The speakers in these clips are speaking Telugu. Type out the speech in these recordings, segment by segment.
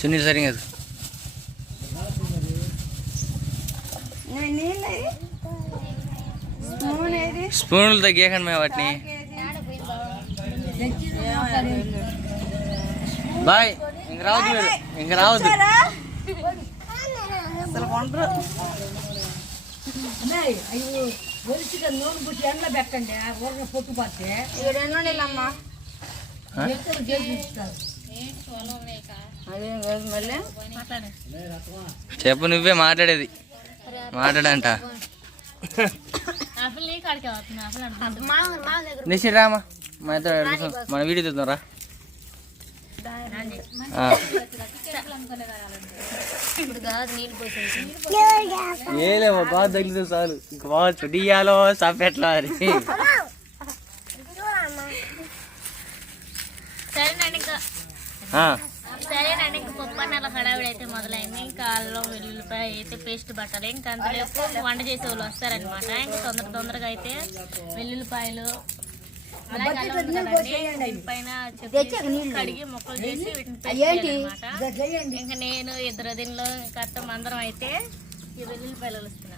చున్నీ సరిగా నీళ్ళు స్పూన్ ఏది స్పూన్లతో గీకండి మేము వాటిని బాయ్ ఇంక రావద్దు మీరు ఇంక రావద్దు అసలు కొండ్రు ఇక్కడ ఎన్నో నీళ్ళమ్మా ఆ? అదే రోజు మళ్ళీ? చెప్పు నువ్వే మాట్లాడేది. మాట్లాడంట. నిశ్చిత రామా. మా ఇద్దరు మన వీడియో చూద్దాం రా. ఆ. ఏలేమో బాగా తగిలితే చాలు ఇంక బాగా చుడియాలో సపెట్లో అని సరేనండి ఇంకా ఆ, సరేనండి ఇంకా పప్పు అన్న హడావిడి అయితే మొదలైంది. ఇంకా అల్లం వెల్లుల్లిపాయ అయితే పేస్ట్ పట్టాలి ఇంకా అందులోపు వంట చేసే వాళ్ళు వస్తారనమాట ఇంకా తొందర తొందరగా అయితే వెల్లుల్లిపాయలు కడిగి ముక్కలు చేసి వీటిని పేస్ట్ చేయాలన్నమాట. ఇంకా నేను ఇద్దరు దీనిలో అత్తమ్మ అందరం అయితే ఈ వెల్లుల్లిపాయలు వస్తున్నా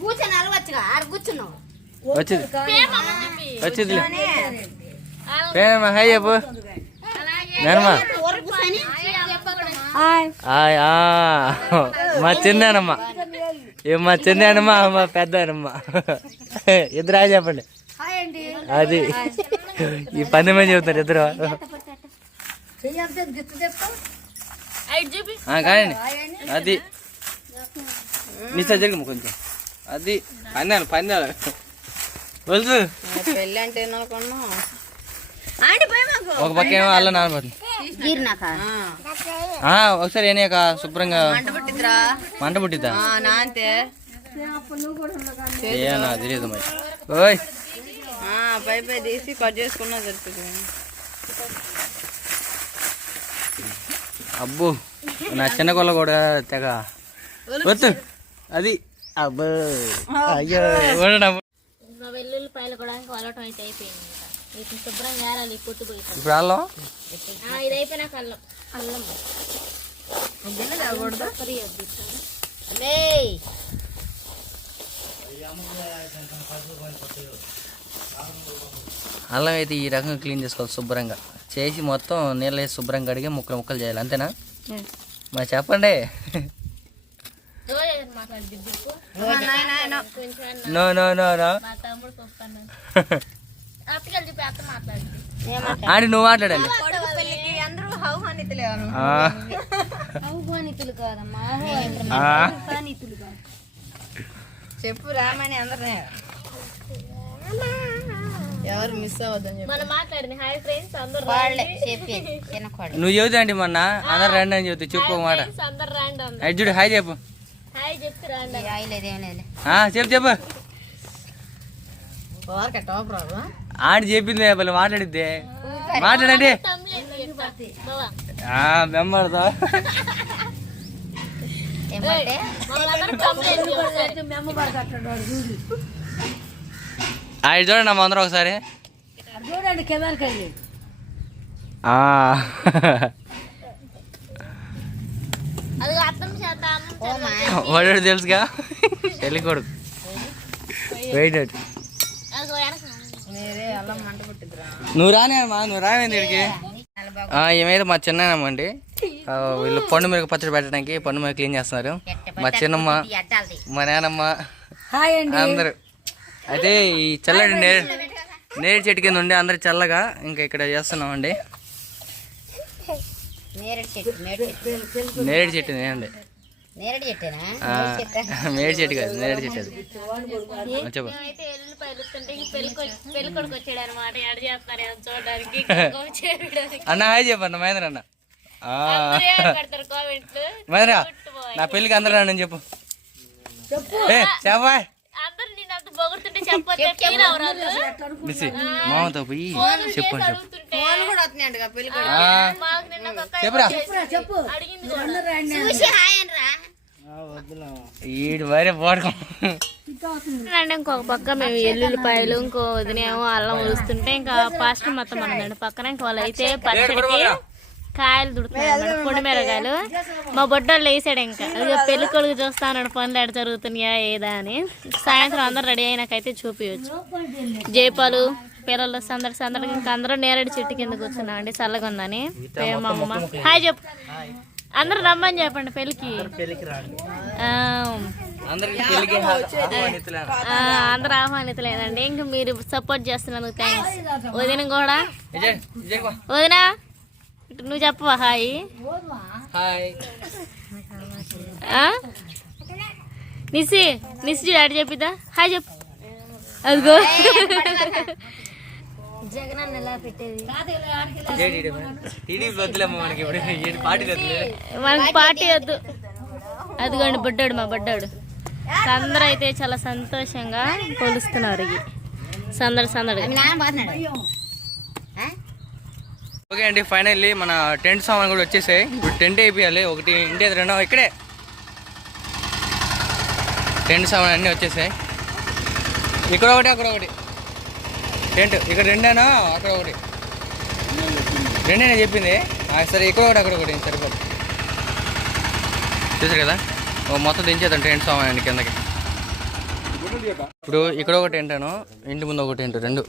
కూర్చొని అలవచ్చుగా? ఆడ కూర్చున్నావు. వచ్చింది. హాయ్ చెప్పు. నేనమ్మా. మా చిన్నానమ్మ. ఏ మా చిన్నానమ్మ మా పెద్దనమ్మ. ఇద్దరు చెప్పండి. అది. ఈ పని మంది చెబుతారు ఇద్దరు? కానండి అది. మిస్ జరిగమ్మ కొంచెం. అది. పన్నాను పన్నాను వలుసు పెళ్ళి అంటే ఒక పక్క ఏమో అల్ల ఆ, ఒకసారి ఏనాక శుభ్రంగా. మంట పుట్టిద్దా? నాంతే ఏ నా తెలియదు మరి. ఓయ్. పై పై తీసి కట్ చేసుకున్నా జరుగుతుంది అబ్బో నా చిన్న కొల్ల కూడా తెగ. వద్దు అది. అబ్బో అయ్యో. వెల్లుల్లిపాయలు కూడా వలటం అయితే అయిపోయింది ఇంకా. వీటిని శుభ్రంగా ఏరాలి పొట్టు పోయి ఇప్పుడు అల్లం? ఇది అయిపోయినాక అల్లం. అల్లం అయితే ఈ రకంగా క్లీన్ చేసుకోవాలి శుభ్రంగా. చేసి మొత్తం నీళ్ళు వేసి శుభ్రంగా కడిగి ముక్కలు ముక్కలు చేయాలి అంతేనా? మరి చెప్పండి. No no no no. ఆడి నువ్వు మాట్లాడాలి. చెప్పు రామని అందరినీ. ఎవరు మిస్ అవ్వద్దని చెప్పి. మనం మాట్లాడింది. హాయ్ ఫ్రెండ్స్ అందరు నువ్వు చెబుతాండి మొన్న అందరు రండి అని చెబుతా చెప్పు ఒక మాట. ఫ్రెండ్స్ అందరు రాండి హాయ్ చెప్పు. హాయ్ చెప్పి రాండి ఆ, చెప్పు చెప్పు. ఓరక టాప్ రాదు. ఆడి చెప్పింది వాళ్ళు మాట్లాడిద్దే. మాట్లాడండి. బావా ఆ, మమ్మల్ని కంప్లైంట్ ఒకసారి ఆడి చూడండి అమ్మ అందరూ ఒకసారి. చూడండి కెమెరాకి వాడు తెలుసుగా? చెల్లి కొడుకు. వెయిట్ మీరే నువ్వు రానే అమ్మా నువ్వు రావేంది ఇక్కడికి? ఆ, ఏమైతే మా చిన్నమ్మండి ఆ, వీళ్ళు పండు మీద పచ్చడి పెట్టడానికి పండు మీద క్లీన్ చేస్తున్నారు. మా చిన్నమ్మ మా నానమ్మ అండి. అందరు. అయితే ఈ చల్లటి నేరు నేరేడు చెట్టు కింద ఉండి అందరు చల్లగా ఇంకా ఇక్కడ చేస్తున్నామండి. నేరేడు చెట్టు నేరేడు చెట్టు. నేరేడు చెట్టు నేనండి నేరేడు చెట్టేనా? ఆ, మేడి చెట్టు కాదు నేరేడు చెట్టు అది. చెప్పు. అన్న హాయ్ చెప్పన్న మహేంద్ర అన్న. మహేంద్ర నా పెళ్ళికి అందరూ రండి అని చెప్పు. ఏ చెప్పా అందరు నేను అంత పొగుడుతుంటే చెప్పొద్దు ఫీల్ అవరాదు మిస్సి మామతో పోయి చెప్పు అని చెప్పు అడుగుతుంటే కూడా వస్తున్నాయంట పెళ్ళి ఆ, మాకు నిన్న ఒక అక్క చెప్పురా? అడిగింది కూడా. ఈడు మరీ పోడకం. అంటే ఇంకొక పక్క మేము ఎల్లుల్లిపాయలు ఇంకో వదినేమో అల్లం ఉలుస్తుంటే ఇంకా పాస్ట్ మొత్తం ఉందండి పక్కన ఇంకో వాళ్ళు అయితే పచ్చడికి కాయలు దుడుతున్నాయి పొడి మిరగాయలు. మా బొడ్డోళ్ళు వేసాడు ఇంకా. పెళ్ళి కొడుకు చూస్తాను పనులు ఎక్కడ జరుగుతున్నాయా ఏదా అని. సాయంత్రం అందరు రెడీ అయినాకైతే చూపించచ్చు జైపాలు పిల్లలు సందడి సందడికి ఇంకా అందరూ నేరేడు చెట్టు కింద కూర్చున్నాం అండి చల్లగా ఉందని మా అమ్మ. హాయ్ చెప్పు. అందరూ రమ్మని చెప్పండి పెళ్ళికి. ఆ, అందరికి పెళ్ళికి ఆహ్వానితులే. ఆ, అందరూ ఆహ్వానితులేనండి. ఇంక మీరు సపోర్ట్ చేస్తున్నందుకు థ్యాంక్స్ వదిన కూడా. వదినా? ఇటు నువ్వు చెప్పవా? హాయ్. హాయ్. ఆ? నిసి నిసి డాడీ చెప్పిద్దా? హాయ్ చెప్పు. అదిగో. మనకి పార్టీ వద్దులే. మనకి పార్టీ వద్దు. అదిగోండి బొడ్డాడు మా బొడ్డాడు. అందరూ అయితే చాలా సంతోషంగా కొలుస్తున్నారు సందడి సందడి ఓకే అండి ఫైనల్లీ మన టెంట్ సామాన్ కూడా వచ్చేసాయి. ఇప్పుడు టెంట్ అయిపోయాలి ఒకటి ఇంటి ఎదురైనా ఇక్కడే. టెంట్ సామాన్ అన్నీ వచ్చేసాయి. ఇక్కడ ఒకటి అక్కడ ఒకటి. టెంట్ ఇక్కడ రెండేనా? అక్కడ ఒకటి. రెండేనా చెప్పింది. సరే ఇక్కడ ఒకటి అక్కడ ఒకటి సరిపోదు. చూసారు కదా? మొత్తం దించేద్దాం టెంట్ సామాన్ అండి కిందకి. ఇప్పుడు ఇక్కడ ఒక టెంట్ అను ఇంటి ముందు ఒక టెంట్ రెండు.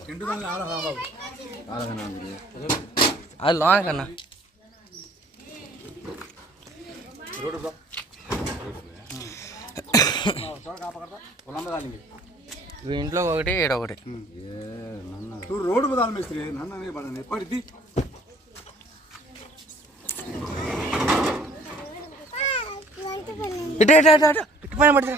అది లోన కన్నా ఇంట్లో ఒకటి ఏడ ఒకటి. రోడ్డు బదాలు మేస్త్రి నన్ను పడను ఎప్పటిది? ఇటు ఇటు ఇటు. ఇటు పైన పడుతురా.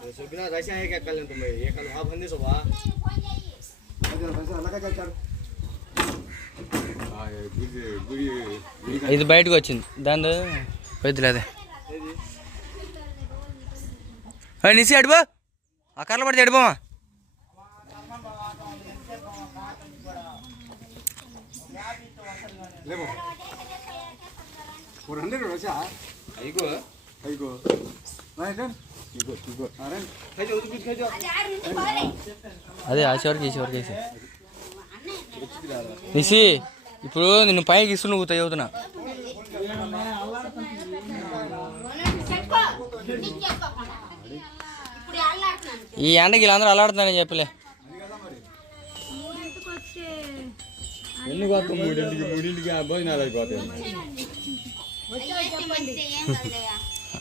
దానికి కావాలి बोलो కొత్త ట్రెండ్ అయితే ఇంటి ముందుకి కొత్త టెంట్ మరి అదే ముందు जाना ఇది బయటకు వచ్చింది దాని వద్దులే అదే ఏయ్, నిసి అడిపో ఆ కర్రలు పడితే అడిపోమా లేవు ఒక హండ్రెడ్ వచ్చా అయ్యో అయ్యో రైట్ ఇగో ఇగో అరే అదే ఆ చివరికి ఈ చివరికి వేసి. నిసి ఇప్పుడు నిన్ను పైకి ఇస్తు నువ్వు చదువుతున్నా ఈ ఎండకి వీళ్ళందరూ అల్లాడుతున్నారని చెప్పలే.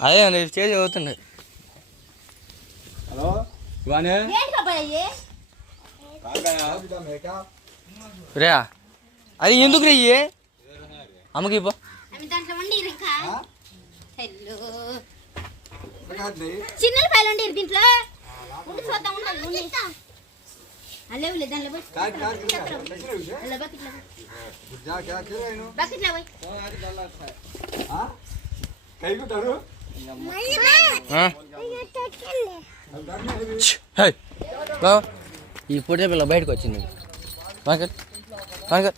అదే అండి చేసి హలో బానే రే అది ఎందుకు రెయ్యి అమ్మకి ఇవ్వ దాంట్లో ఉండి ఇరుకా హలో చిన్నల పాయలు ఉండి ఇరు దీంట్లో ఉండి చూద్దాం ఉండాలి ఉండి అలేవు లేదు దాంట్లో పోయి అలా బకెట్లో బకెట్లో పోయి కైకుంటారు ఆ? ఈ పొడి పిల్ల బయటకు వచ్చింది. వాకర్ వాకర్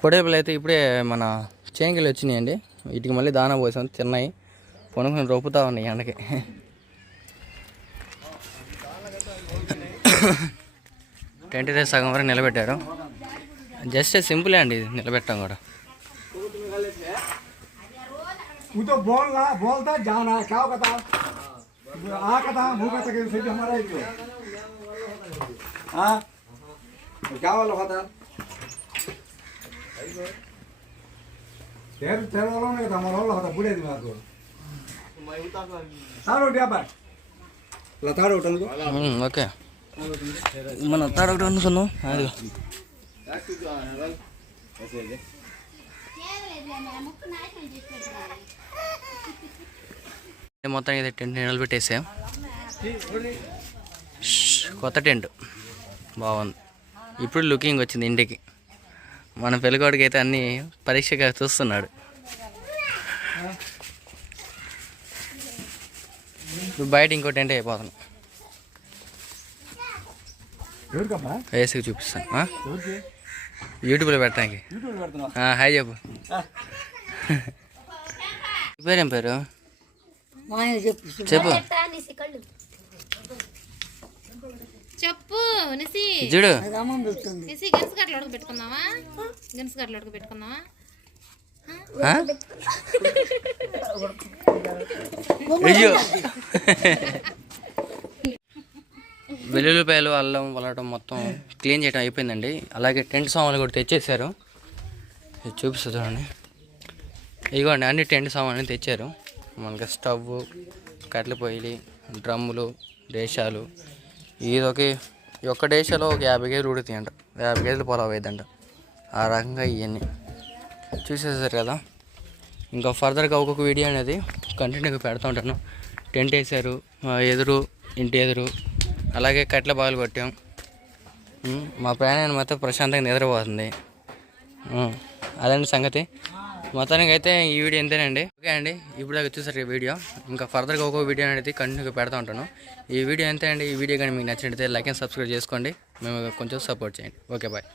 పొడి పిల్ల అయితే ఇప్పుడే మన చేంగిలు వచ్చినాయండి వీటికి మళ్ళీ దానా పోసాం తిన్నాయి. పొనుకొని రొప్పుతా ఉన్నాయి ఎండకి. టెంట్ అయితే సగం వరకు నిలబెట్టారు. జస్ట్ సింపులే అండి ఇది నిలబెట్టడం కూడా. वो तो बोल रहा बोलता जाना है क्या पता आ कथा मुँह का सके उसे हमारा एक हाँ क्या वाला होता तेर तेर वालों ने कथा हमारा वाला होता बुढ़े दिमाग को तारो क्या पर लतारो उठन को हम्म ओके मन तारो उठन सुनो हाँ देखो మొత్తానికి అయితే టెంట్ నిలబెట్టేసాం కొత్త టెంట్. బాగుంది. ఇప్పుడు లుకింగ్ వచ్చింది ఇంటికి. మన పెళ్ళికోడికి అయితే అన్ని పరీక్షగా చూస్తున్నాడు. ఇప్పుడు బయట ఇంకో టెంట్ అయిపోతాను ఎవరికమ్మా వేసుకు చూపిస్తాను. యూట్యూబ్లో పెట్టడానికి. హాయ్ చెప్పు. పేరేం పేరు? చెప్పు చెప్పు. నిసి చూడు. నిసి గెన్స్ గట్ల ఉడక పెట్టుకుందామా? గెన్స్ గట్ల ఉడక పెట్టుకుందామా? అయ్యో. వెల్లుల్లిపాయలు అల్లం వలటం మొత్తం క్లీన్ చేయడం అయిపోయిందండి. అలాగే టెంట్ సామాన్లు కూడా తెచ్చేసారు ఇది చూపిస్తా చూడండి. ఇదిగోండి అన్ని టెంట్ సామాన్లు తెచ్చారు. మనకి స్టవ్ కట్టెల పొయ్యిలు డ్రమ్ములు డేషాలు ఇది ఒక ఈ ఒక్క డేషాలో ఒక యాభై కేజీలు ఉడుతాయంట యాభై కేజీలు పొలం అయ్యిందంట ఆ రకంగా ఇవన్నీ చూసేసారు కదా? ఇంకా ఫర్దర్గా ఒక్కొక్క వీడియో అనేది కంటిన్యూగా పెడతా ఉంటాను. టెంట్ వేసారు ఎదురు ఇంటి ఎదురు అలాగే కట్ల బాగులు కొట్టాం. మా ప్రయాణం మాత్రం ప్రశాంతంగా నిద్రపోతుంది. అదండి సంగతి. మొత్తానికి అయితే ఈ వీడియో ఎంతేనండి ఓకే అండి ఇప్పుడు దాకా చూసారు ఈ వీడియో. ఇంకా ఫర్దర్గా ఒక్కొక్క వీడియో అనేది కంటిన్యూగా పెడతా ఉంటాను. ఈ వీడియో ఎంతే అండి ఈ వీడియో కానీ మీకు నచ్చినట్టయితే లైక్ అండ్ సబ్స్క్రైబ్ చేసుకోండి. మేము కొంచెం సపోర్ట్ చేయండి. Okay bye